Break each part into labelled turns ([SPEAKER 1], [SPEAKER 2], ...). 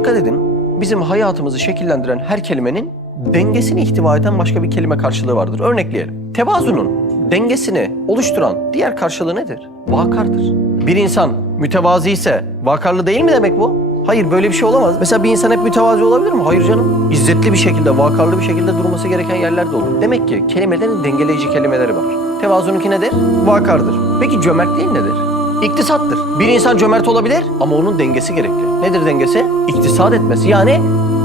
[SPEAKER 1] Dikkat edin, bizim hayatımızı şekillendiren her kelimenin dengesini ihtiva eden başka bir kelime karşılığı vardır. Örnekleyelim. Tevazunun dengesini oluşturan diğer karşılığı nedir? Vakardır. Bir insan mütevazi ise vakarlı değil mi demek bu? Hayır böyle bir şey olamaz. Mesela bir insan hep mütevazi olabilir mi? Hayır canım. İzzetli bir şekilde, vakarlı bir şekilde durması gereken yerler de olur. Demek ki kelimelerin dengeleyici kelimeleri var. Tevazununki nedir? Vakardır. Peki cömertliğin nedir? İktisattır. Bir insan cömert olabilir ama onun dengesi gerekli. Nedir dengesi? İktisat etmesi. Yani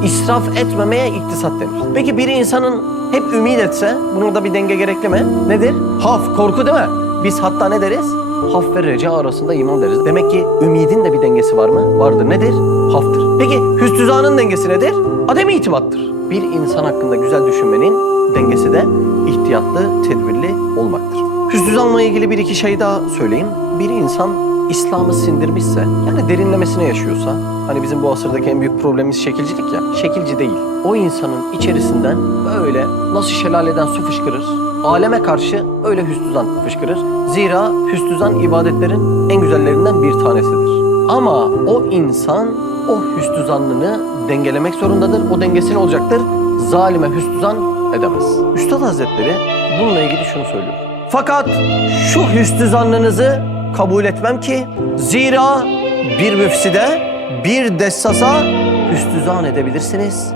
[SPEAKER 1] israf etmemeye iktisat denir. Peki bir insanın hep ümit etse bunun da bir denge gerekli mi? Nedir? Haf, korku değil mi? Biz hatta ne deriz? Haf ve reca arasında iman deriz. Demek ki ümidin de bir dengesi var mı? Vardır. Nedir? Haftır. Peki hüsnüzanın dengesi nedir? Adem itimattır. Bir insan hakkında güzel düşünmenin dengesi de ihtiyatlı, tedbirli olmaktır. Hüsnüzanla ilgili bir iki şey daha söyleyeyim. Bir insan İslam'ı sindirmişse, yani derinlemesine yaşıyorsa, hani bizim bu asırdaki en büyük problemimiz şekilcilik ya, şekilci değil. O insanın içerisinden böyle nasıl şelaleden su fışkırır, aleme karşı öyle hüsnüzan fışkırır. Zira hüsnüzan ibadetlerin en güzellerinden bir tanesidir. Ama o insan o hüsnüzanlığını dengelemek zorundadır. O dengesi ne olacaktır? Zalime hüsnüzan edemez. Üstad Hazretleri bununla ilgili şunu söylüyor. Fakat şu hüsnü zannınızı kabul etmem ki. Zira bir müfside, bir dessasa hüsnü zan edebilirsiniz